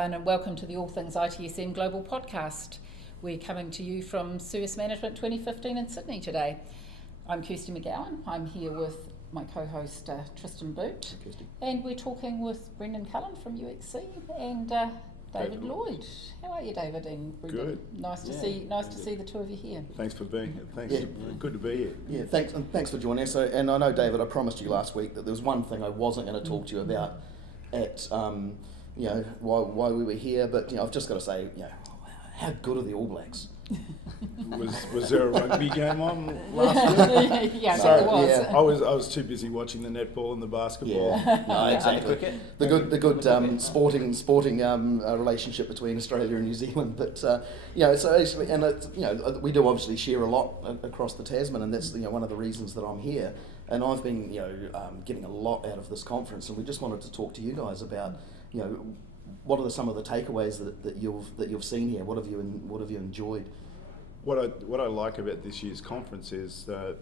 everyone, and welcome to the All Things ITSM Global Podcast. We're coming to you from Service Management 2015 in Sydney today. I'm Kirsty McGowan. I'm here with my co-host Tristan Boot, and we're talking with Brendan Cullen from UXC and David Lloyd. How are you, David and Brendan? Good. Nice to see the two of you here. Thanks for being here. Thanks. Yeah. Good to be here. Yeah, thanks for joining us. So, and I know, David, I promised you last week that there was one thing I wasn't going to talk to you about at why we were here, but I've just got to say, how good are the All Blacks? Was there a rugby game on last week? Yeah, there was. Yeah. I was too busy watching the netball and the basketball. Yeah, no, exactly. cricket. The good sporting relationship between Australia and New Zealand. But so actually, and we do obviously share a lot across the Tasman, and that's one of the reasons that I'm here. And I've been getting a lot out of this conference, and we just wanted to talk to you guys about what are some of the takeaways that you've seen here. What have you enjoyed? What I like about this year's conference is the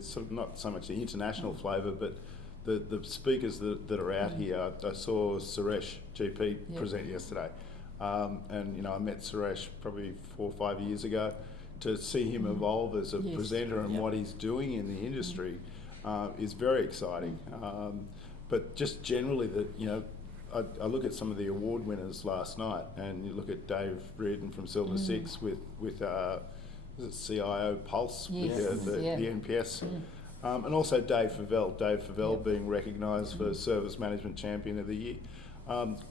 sort of not so much the international flavour, but the speakers that are out here. I saw Suresh GP present yesterday, and I met Suresh probably 4 or 5 years ago. To see him evolve as a presenter and what he's doing in the industry is very exciting. But just generally, I look at some of the award winners last night, and you look at Dave Reardon from Silver Six with is it CIO Pulse with the NPS, and also Dave Favell being recognised for Service Management Champion of the Year.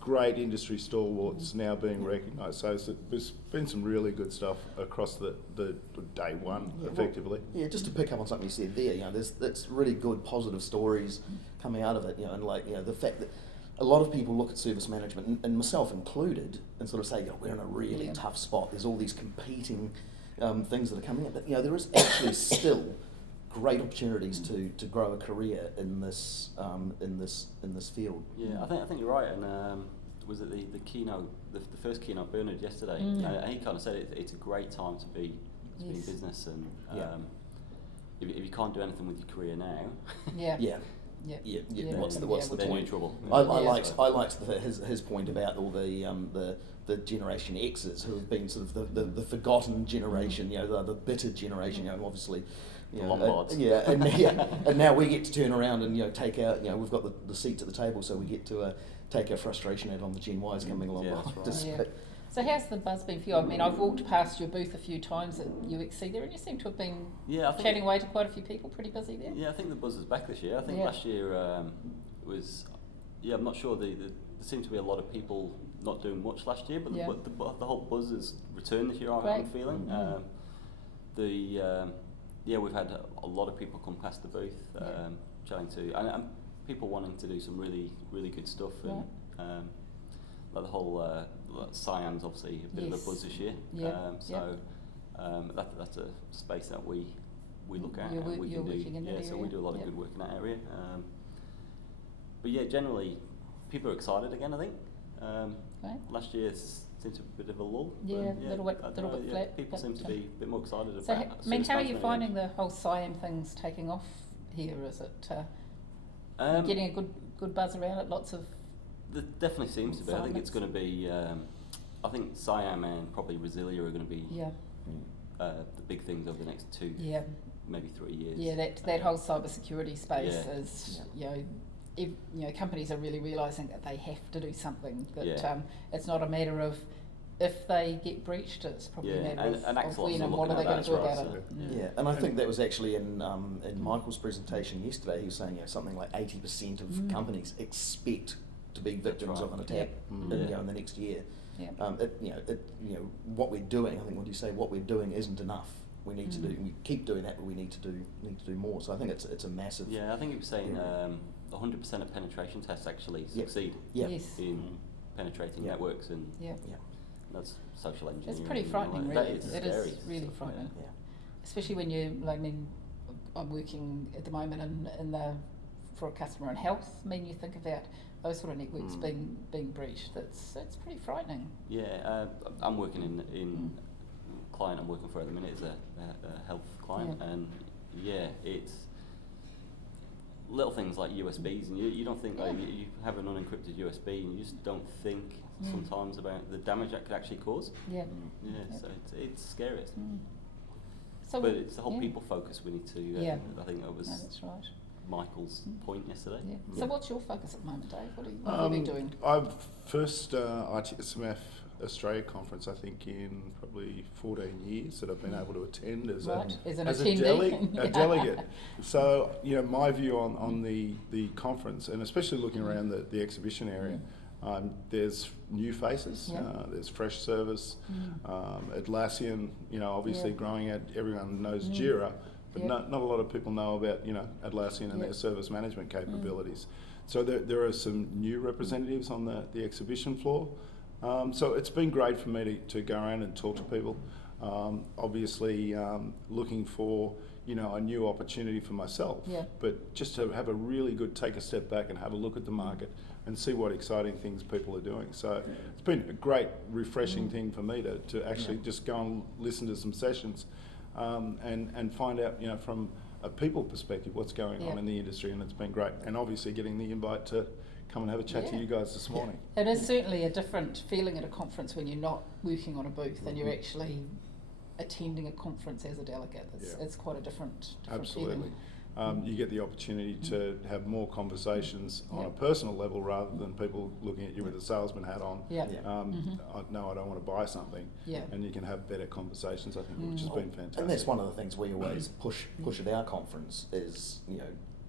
Great industry stalwarts now being recognised. So there's been some really good stuff across the day one, effectively. Yeah, just to pick up on something you said there, that's really good positive stories coming out of it. The fact that a lot of people look at service management, and myself included, and sort of say, we're in a really tough spot. There's all these competing things that are coming up, but there is actually still great opportunities to grow a career in this field. Yeah, I think you're right. And was it the keynote, the first keynote Bernard yesterday? And he kind of said it's a great time to be in business, and if you can't do anything with your career now, what's the point? You're in trouble. I liked his point about all the Generation X's who have been sort of the forgotten generation, the bitter generation, obviously. Lombards. And now we get to turn around and take our, we've got the seats at the table, so we get to take our frustration out on the Gen Ys coming along. Right. So how's the buzz been for you? I mean, I've walked past your booth a few times at UXC there, and you seem to have been chatting away to quite a few people, pretty busy there. Yeah, I think the buzz is back this year. I think last year was, I'm not sure, there seemed to be a lot of people not doing much last year, but the whole buzz has returned this year, I'm feeling. We've had a lot of people come past the booth, chatting to, and people wanting to do some really, really good stuff. And like the whole Cyan's obviously a bit of a buzz this year. That's a space that we look at and we can do. So we do a lot of good work in that area. But generally, people are excited again, I think. Last year seemed to be a bit of a lull. A little bit flat. People seem to be a bit more excited about it. I mean, how are you finding the whole Cyan things taking off here? Is it getting a good buzz around it? Lots of... There definitely seems to be. I think it's going to be... I think Siam and probably Resilia are going to be the big things over the next 2, maybe 3 years. Yeah, that whole cybersecurity space is, companies are really realising that they have to do something. That it's not a matter of if they get breached, it's probably a matter of when and what are they going to do about it. And I think that was actually in Michael's presentation yesterday. He was saying something like 80% of companies expect to be victims of an attack in the next year. What we're doing, I think what we're doing isn't enough. We need to do. We keep doing that, but we need to do more. So I think it's a massive. Yeah, I think he was saying 100% of penetration tests actually succeed in penetrating networks, and that's social engineering. It's pretty frightening, really. It is really frightening. Yeah. Especially when I'm working at the moment for a customer in health. I mean, you think about those sort of networks being breached. That's pretty frightening. Yeah, I'm working in client I'm working for at the minute is a health client, and it's little things like USBs, and you don't think like you have an unencrypted USB, and you just don't think sometimes about the damage that could actually cause. Yeah. So it's scary. So but it's the whole people focus we need to. I think that was that's right. Michael's point yesterday. Yeah. So what's your focus at the moment, Dave? What have you been doing? I've first ITSM Australia conference, I think, in probably 14 years that I've been able to attend as a delegate. So, my view on the conference, and especially looking around the exhibition area, there's new faces, there's fresh service, Atlassian, obviously growing out, everyone knows Jira, but not a lot of people know about, Atlassian and their service management capabilities. So there are some new representatives on the exhibition floor. So it's been great for me to go around and talk to people. Obviously, looking for a new opportunity for myself, but just to have a really good take a step back and have a look at the market and see what exciting things people are doing. So it's been a great, refreshing thing for me to actually just go and listen to some sessions and find out, from a people perspective, what's going on in the industry, and it's been great. And obviously getting the invite to come and have a chat to you guys this morning. It is certainly a different feeling at a conference when you're not working on a booth and you're actually attending a conference as a delegate. It's quite a different Absolutely. You get the opportunity to have more conversations on a personal level rather than people looking at you with a salesman hat on. No, I don't want to buy something. And you can have better conversations, I think, which has been fantastic. And that's one of the things we always push at our conference is,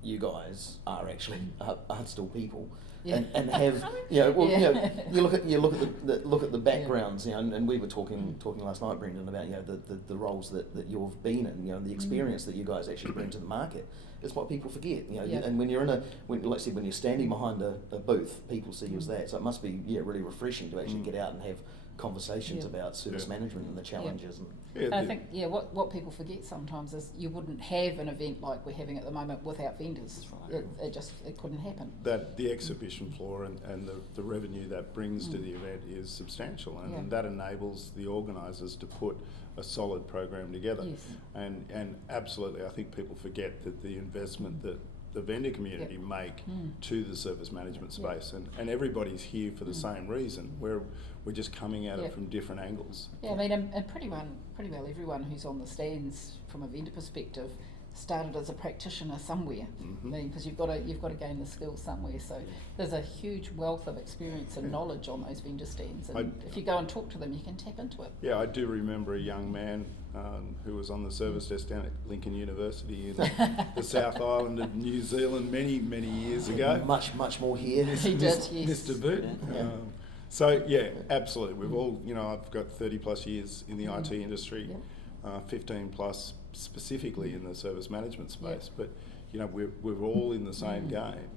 you guys are actually are still people. And have you look at the backgrounds, and we were talking last night, Brendan, about the roles that you've been in, the experience that you guys actually bring to the market. It's what people forget, and when you're when you're standing behind a booth, people see you as that. So it must be really refreshing to actually get out and have conversations about service management and the challenges. And I think what people forget sometimes is you wouldn't have an event like we're having at the moment without vendors. It couldn't happen. That the exhibition floor and the revenue that brings to the event is substantial, and that enables the organisers to put a solid program together. And absolutely, I think people forget that the investment that the vendor community make to the service management space, and everybody's here for the same reason. We're just coming at it from different angles. I mean, and pretty well everyone who's on the stands from a vendor perspective started as a practitioner somewhere. I mean, because you've got to gain the skills somewhere. So there's a huge wealth of experience and knowledge on those vendor stands, and if you go and talk to them, you can tap into it. Yeah, I do remember a young man who was on the service desk down at Lincoln University in the South Island of New Zealand many years ago. Much more here. He did, yes. Mr. Boot. So absolutely. We've all, I've got 30 plus years in the IT industry, 15 plus specifically in the service management space. But we're all in the same game,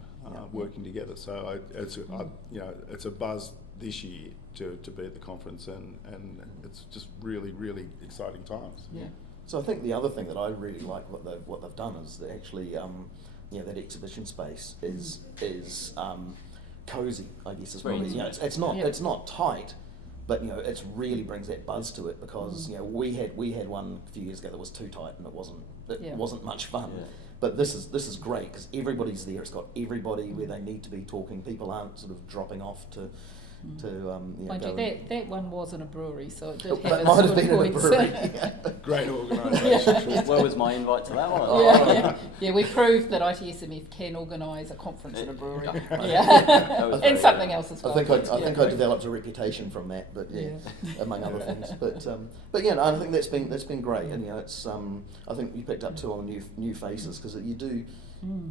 working together. So it's a buzz this year to be at the conference, and it's just really exciting times. So I think the other thing that I really like what they've done is that actually that exhibition space is cozy, I guess is probably, it's not tight, but it really brings that buzz to it, because we had one a few years ago that was too tight and it wasn't much fun. But this is great because everybody's there. It's got everybody where they need to be talking. People aren't sort of dropping off to Mind you, that one was in a brewery, so it did have that its might have good been points. in a brewery. Great organisation. Where was my invite to that one? We proved that ITSMF can organise a conference in a brewery. And something else as well. I think I developed a reputation from that, but among other things. But no, I think that's been great, and it's I think you picked up too on new faces, because you do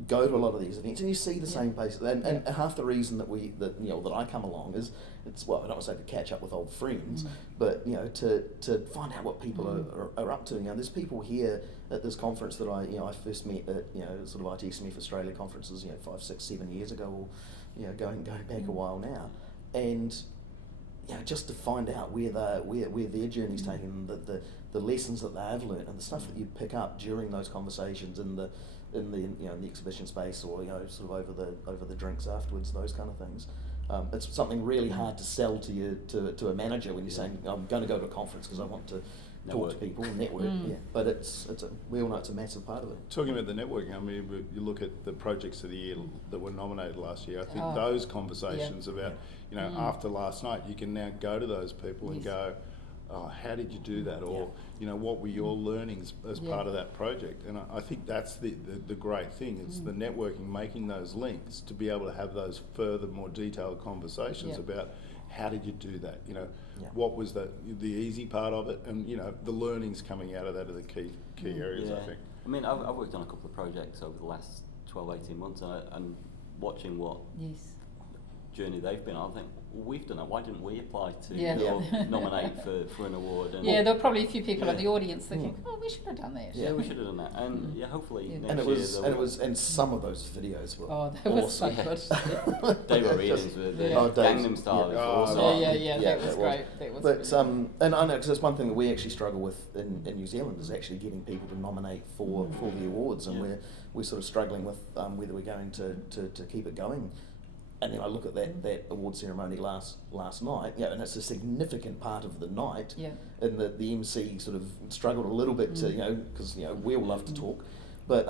go to a lot of these events and you see the same faces, and half the reason that I come along is I don't want to say to catch up with old friends, but to find out what people are up to. There's people here at this conference that I first met at sort of ITSMF Australia conferences 5, 6, 7 years ago, or going back a while now, and just to find out where their journey's taken them, the lessons that they've learned, and the stuff that you pick up during those conversations in the exhibition space, or sort of over the drinks afterwards, those kind of things. It's something really hard to sell to a manager when you're saying, I'm going to go to a conference because I want to talk to people and network. But we all know it's a massive part of it. Talking about the networking, I mean, you look at the projects of the year that were nominated last year. I think those conversations about, you know, after last night, you can now go to those people and go, oh, how did you do that? Or, you know, what were your learnings as part of that project? And I think that's the great thing. It's the networking, making those links to be able to have those further, more detailed conversations about how did you do that? You know, what was the easy part of it? And, you know, the learnings coming out of that are the key areas, I think. I mean, I've worked on a couple of projects over the last 12, 18 months and watching what journey they've been on, I think, well, we've done it, why didn't we apply to nominate for an award? And there were probably a few people in the audience thinking, oh, we should have done that. Yeah, we should have done that. And hopefully next and year... And some of those videos were they were so good. They were readings with the Gangnam Style. That was great. That was but, and I know, because that's one thing that we actually struggle with in New Zealand is actually getting people to nominate for the awards, and we're sort of struggling with whether we're going to keep it going. And then I look at that award ceremony last night, and it's a significant part of the night. And the MC sort of struggled a little bit to, because we all love to talk, but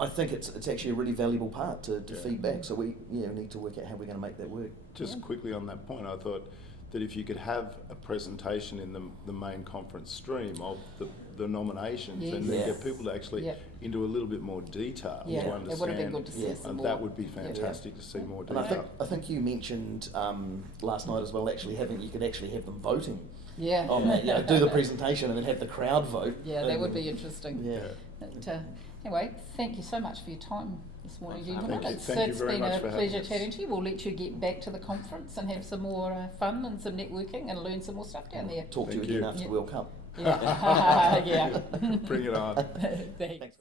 I think it's actually a really valuable part to feedback. So we need to work out how we're going to make that work. Just quickly on that point, I thought that if you could have a presentation in the main conference stream of the nominations, and then get people to actually into a little bit more detail to understand. It would have been good to see some more. That would be fantastic to see more detail. And I think you mentioned last night as well, actually you could actually have them voting. On that, do the presentation and then have the crowd vote. That would be interesting. But, anyway, thank you so much for your time this morning, gentlemen. It's been a pleasure chatting to you. We'll let you get back to the conference and have some more fun and some networking and learn some more stuff down there. Talk to you again after the World Cup. Yeah. Bring it on. Thanks.